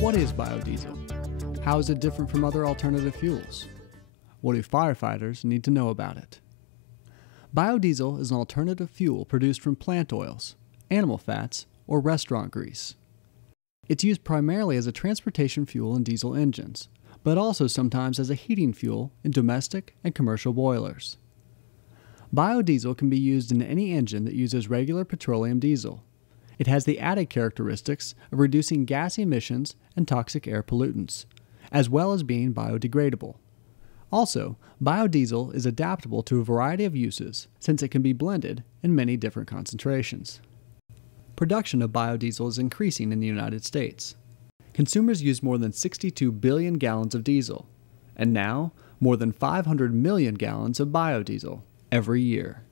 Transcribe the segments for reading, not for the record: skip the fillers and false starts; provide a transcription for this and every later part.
What is biodiesel? How is it different from other alternative fuels? What do firefighters need to know about it? Biodiesel is an alternative fuel produced from plant oils, animal fats, or restaurant grease. It's used primarily as a transportation fuel in diesel engines, but also sometimes as a heating fuel in domestic and commercial boilers. Biodiesel can be used in any engine that uses regular petroleum diesel. It has the added characteristics of reducing gas emissions and toxic air pollutants, as well as being biodegradable. Also, biodiesel is adaptable to a variety of uses since it can be blended in many different concentrations. Production of biodiesel is increasing in the United States. Consumers use more than 62 billion gallons of diesel, and now more than 500 million gallons of biodiesel every year.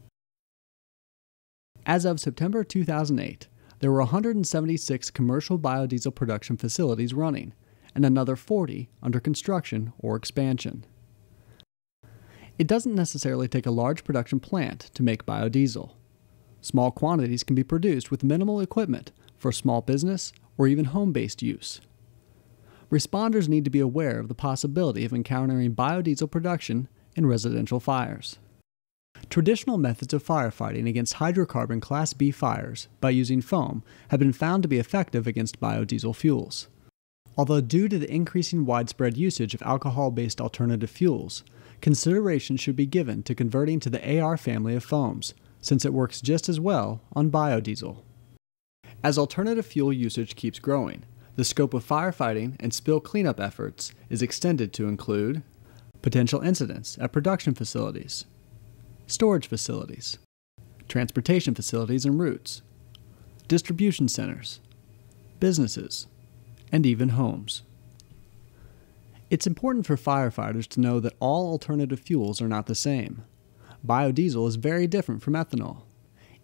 As of September 2008, there were 176 commercial biodiesel production facilities running, and another 40 under construction or expansion. It doesn't necessarily take a large production plant to make biodiesel. Small quantities can be produced with minimal equipment for small business or even home-based use. Responders need to be aware of the possibility of encountering biodiesel production in residential fires. Traditional methods of firefighting against hydrocarbon Class B fires by using foam have been found to be effective against biodiesel fuels. Although due to the increasing widespread usage of alcohol-based alternative fuels, consideration should be given to converting to the AR family of foams, since it works just as well on biodiesel. As alternative fuel usage keeps growing, the scope of firefighting and spill cleanup efforts is extended to include potential incidents at production facilities, storage facilities, transportation facilities and routes, distribution centers, businesses, and even homes. It's important for firefighters to know that all alternative fuels are not the same. Biodiesel is very different from ethanol.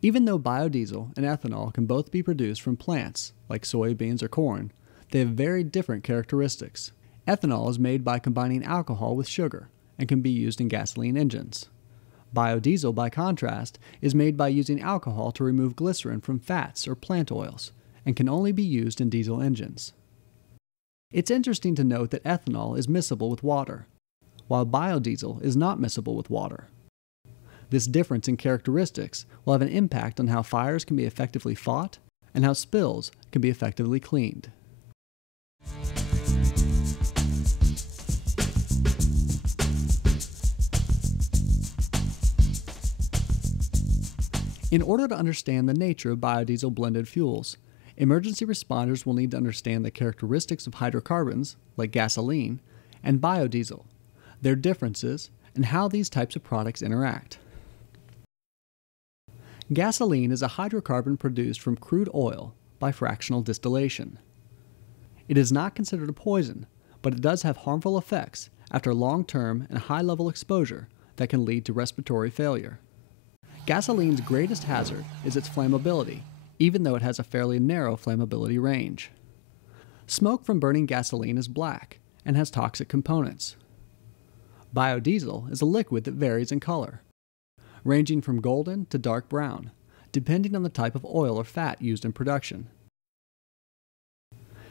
Even though biodiesel and ethanol can both be produced from plants, like soybeans or corn, they have very different characteristics. Ethanol is made by combining alcohol with sugar and can be used in gasoline engines. Biodiesel, by contrast, is made by using alcohol to remove glycerin from fats or plant oils and can only be used in diesel engines. It's interesting to note that ethanol is miscible with water, while biodiesel is not miscible with water. This difference in characteristics will have an impact on how fires can be effectively fought and how spills can be effectively cleaned. In order to understand the nature of biodiesel blended fuels, emergency responders will need to understand the characteristics of hydrocarbons, like gasoline, and biodiesel, their differences, and how these types of products interact. Gasoline is a hydrocarbon produced from crude oil by fractional distillation. It is not considered a poison, but it does have harmful effects after long-term and high-level exposure that can lead to respiratory failure. Gasoline's greatest hazard is its flammability, even though it has a fairly narrow flammability range. Smoke from burning gasoline is black and has toxic components. Biodiesel is a liquid that varies in color, ranging from golden to dark brown, depending on the type of oil or fat used in production.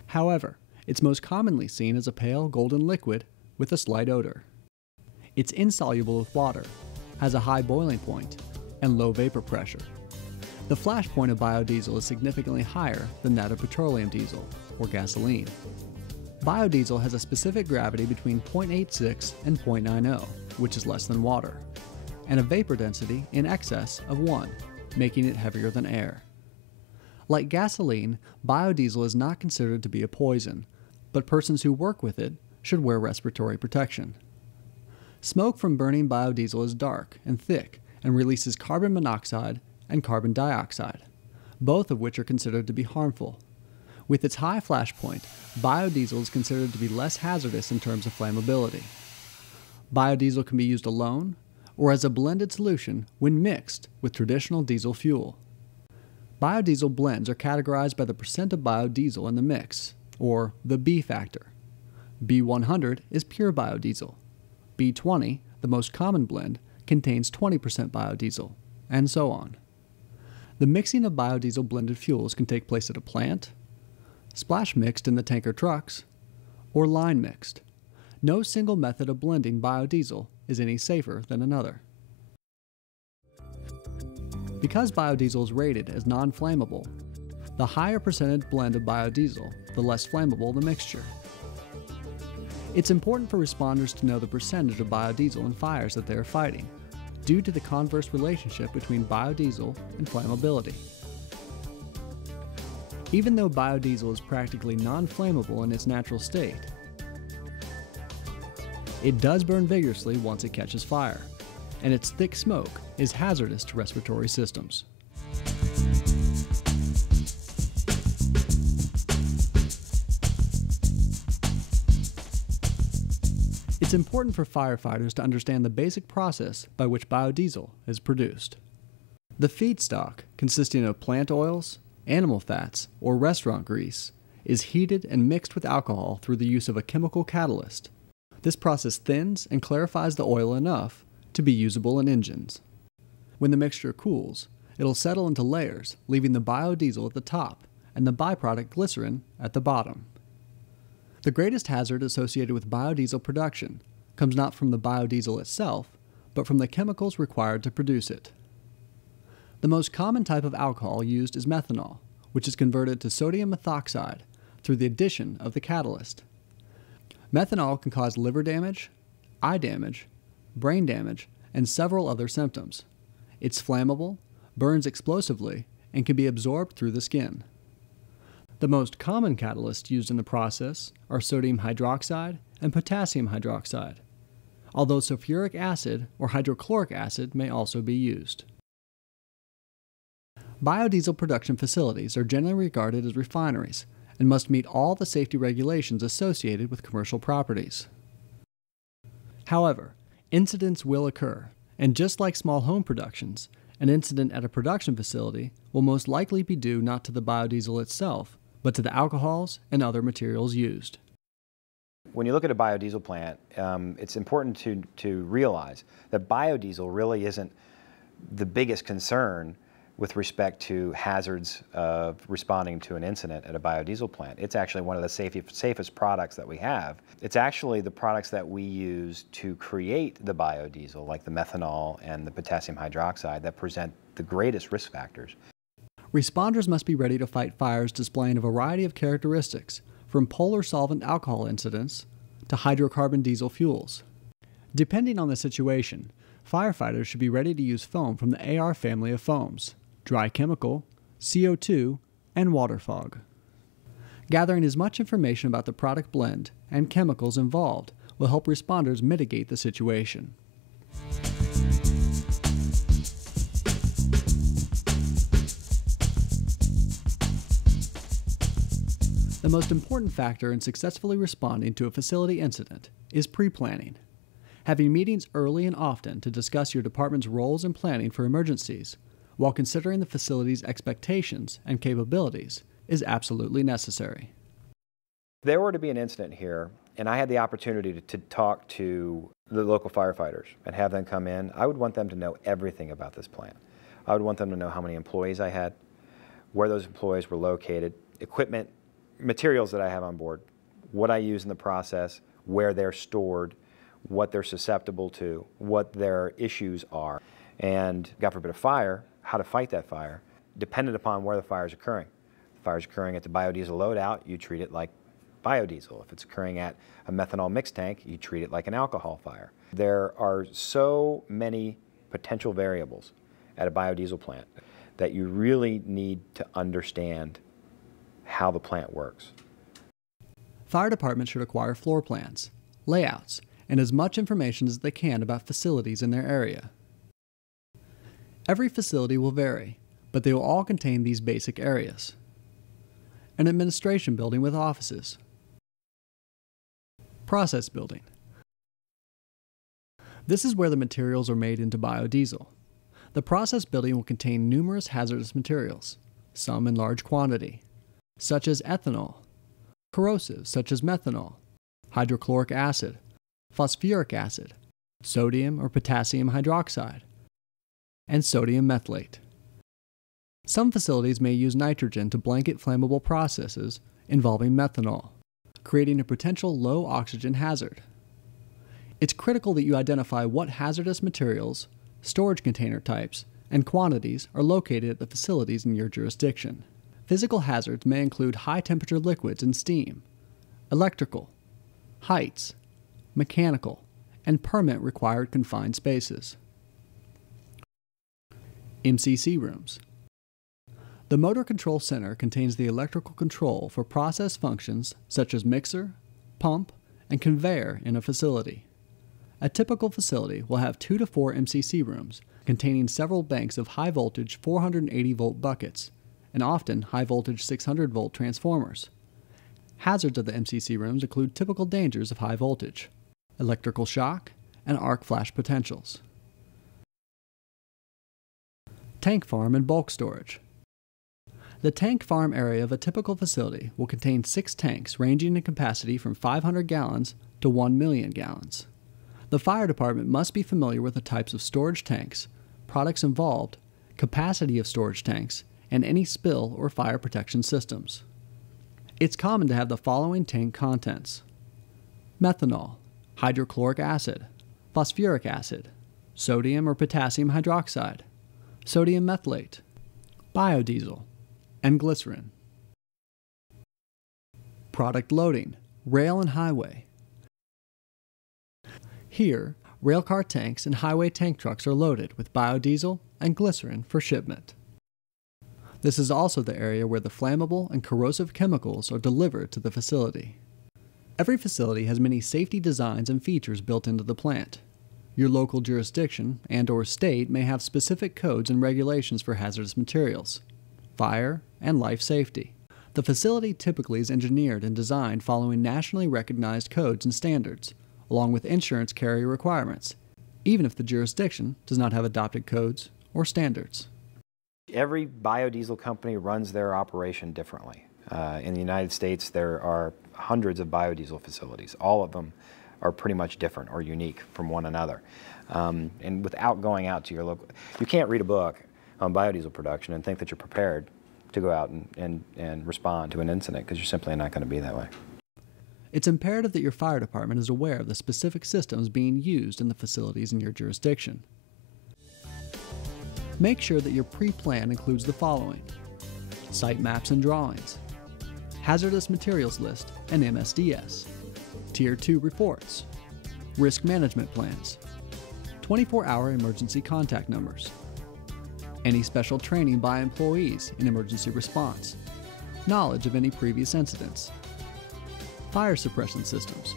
However, it's most commonly seen as a pale golden liquid with a slight odor. It's insoluble with water, has a high boiling point, and low vapor pressure. The flash point of biodiesel is significantly higher than that of petroleum diesel, or gasoline. Biodiesel has a specific gravity between 0.86 and 0.90, which is less than water, and a vapor density in excess of 1, making it heavier than air. Like gasoline, biodiesel is not considered to be a poison, but persons who work with it should wear respiratory protection. Smoke from burning biodiesel is dark and thick and releases carbon monoxide and carbon dioxide, both of which are considered to be harmful. With its high flash point, biodiesel is considered to be less hazardous in terms of flammability. Biodiesel can be used alone or as a blended solution when mixed with traditional diesel fuel. Biodiesel blends are categorized by the percent of biodiesel in the mix, or the B factor. B100 is pure biodiesel. B20, the most common blend, contains 20% biodiesel, and so on. The mixing of biodiesel blended fuels can take place at a plant, splash mixed in the tanker trucks, or line mixed. No single method of blending biodiesel is any safer than another. Because biodiesel is rated as non-flammable, the higher percentage blend of biodiesel, the less flammable the mixture. It's important for responders to know the percentage of biodiesel in fires that they are fighting, due to the converse relationship between biodiesel and flammability. Even though biodiesel is practically non-flammable in its natural state, it does burn vigorously once it catches fire, and its thick smoke is hazardous to respiratory systems. It's important for firefighters to understand the basic process by which biodiesel is produced. The feedstock, consisting of plant oils, animal fats, or restaurant grease, is heated and mixed with alcohol through the use of a chemical catalyst. This process thins and clarifies the oil enough to be usable in engines. When the mixture cools, it'll settle into layers, leaving the biodiesel at the top and the byproduct glycerin at the bottom. The greatest hazard associated with biodiesel production comes not from the biodiesel itself, but from the chemicals required to produce it. The most common type of alcohol used is methanol, which is converted to sodium methoxide through the addition of the catalyst. Methanol can cause liver damage, eye damage, brain damage, and several other symptoms. It's flammable, burns explosively, and can be absorbed through the skin. The most common catalysts used in the process are sodium hydroxide and potassium hydroxide, although sulfuric acid or hydrochloric acid may also be used. Biodiesel production facilities are generally regarded as refineries and must meet all the safety regulations associated with commercial properties. However, incidents will occur, and just like small home productions, an incident at a production facility will most likely be due not to the biodiesel itself, but to the alcohols and other materials used. When you look at a biodiesel plant, it's important to realize that biodiesel really isn't the biggest concern with respect to hazards of responding to an incident at a biodiesel plant. It's actually one of the safest products that we have. It's actually the products that we use to create the biodiesel, like the methanol and the potassium hydroxide, that present the greatest risk factors. Responders must be ready to fight fires displaying a variety of characteristics, from polar solvent alcohol incidents to hydrocarbon diesel fuels. Depending on the situation, firefighters should be ready to use foam from the AR family of foams, dry chemical, CO2, and water fog. Gathering as much information about the product blend and chemicals involved will help responders mitigate the situation. The most important factor in successfully responding to a facility incident is pre-planning. Having meetings early and often to discuss your department's roles and planning for emergencies, while considering the facility's expectations and capabilities, is absolutely necessary. If there were to be an incident here, and I had the opportunity to talk to the local firefighters and have them come in, I would want them to know everything about this plant. I would want them to know how many employees I had, where those employees were located, equipment, materials that I have on board, what I use in the process, where they're stored, what they're susceptible to, what their issues are, and God forbid a fire, how to fight that fire, dependent upon where the fire is occurring. If the fire is occurring at the biodiesel loadout, you treat it like biodiesel. If it's occurring at a methanol mix tank, you treat it like an alcohol fire. There are so many potential variables at a biodiesel plant that you really need to understand how the plant works. Fire departments should acquire floor plans, layouts, and as much information as they can about facilities in their area. Every facility will vary, but they will all contain these basic areas. An administration building with offices. Process building. This is where the materials are made into biodiesel. The process building will contain numerous hazardous materials, some in large quantity, such as ethanol, corrosives such as methanol, hydrochloric acid, phosphoric acid, sodium or potassium hydroxide, and sodium methlate. Some facilities may use nitrogen to blanket flammable processes involving methanol, creating a potential low oxygen hazard. It's critical that you identify what hazardous materials, storage container types, and quantities are located at the facilities in your jurisdiction. Physical hazards may include high-temperature liquids and steam, electrical, heights, mechanical, and permit-required confined spaces. MCC rooms. The Motor Control Center contains the electrical control for process functions such as mixer, pump, and conveyor in a facility. A typical facility will have 2 to 4 MCC rooms containing several banks of high-voltage 480-volt buckets and often high-voltage 600-volt transformers. Hazards of the MCC rooms include typical dangers of high voltage, electrical shock, and arc flash potentials. Tank farm and bulk storage. The tank farm area of a typical facility will contain 6 tanks ranging in capacity from 500 gallons to 1 million gallons. The fire department must be familiar with the types of storage tanks, products involved, capacity of storage tanks, and any spill or fire protection systems. It's common to have the following tank contents: methanol, hydrochloric acid, phosphoric acid, sodium or potassium hydroxide, sodium methylate, biodiesel, and glycerin. Product loading, rail and highway. Here, railcar tanks and highway tank trucks are loaded with biodiesel and glycerin for shipment. This is also the area where the flammable and corrosive chemicals are delivered to the facility. Every facility has many safety designs and features built into the plant. Your local jurisdiction and/or state may have specific codes and regulations for hazardous materials, fire, and life safety. The facility typically is engineered and designed following nationally recognized codes and standards, along with insurance carrier requirements, even if the jurisdiction does not have adopted codes or standards. Every biodiesel company runs their operation differently. In the United States, there are hundreds of biodiesel facilities. All of them are pretty much different or unique from one another. And without going out to your local, you can't read a book on biodiesel production and think that you're prepared to go out and respond to an incident, because you're simply not going to be that way. It's imperative that your fire department is aware of the specific systems being used in the facilities in your jurisdiction. Make sure that your pre-plan includes the following: site maps and drawings, hazardous materials list and MSDS, Tier 2 reports, risk management plans, 24-hour emergency contact numbers, any special training by employees in emergency response, knowledge of any previous incidents, fire suppression systems,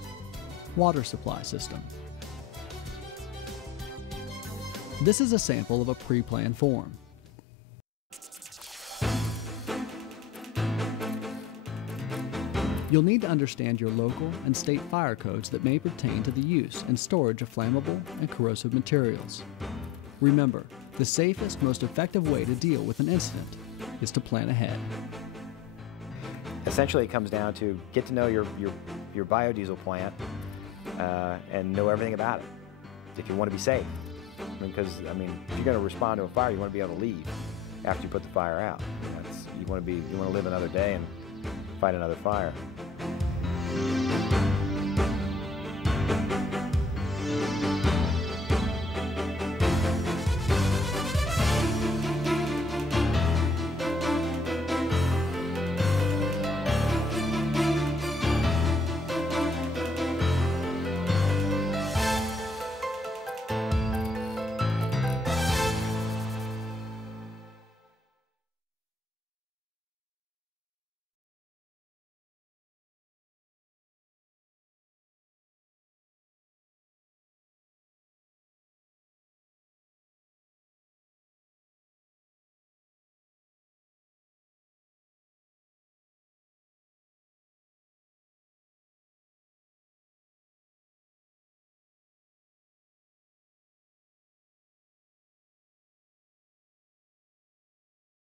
water supply system. This is a sample of a pre-planned form. You'll need to understand your local and state fire codes that may pertain to the use and storage of flammable and corrosive materials. Remember, the safest, most effective way to deal with an incident is to plan ahead. Essentially, it comes down to get to know your biodiesel plant and know everything about it if you want to be safe. Because, I mean, if you're going to respond to a fire, you want to be able to leave after you put the fire out. You want to live another day and fight another fire.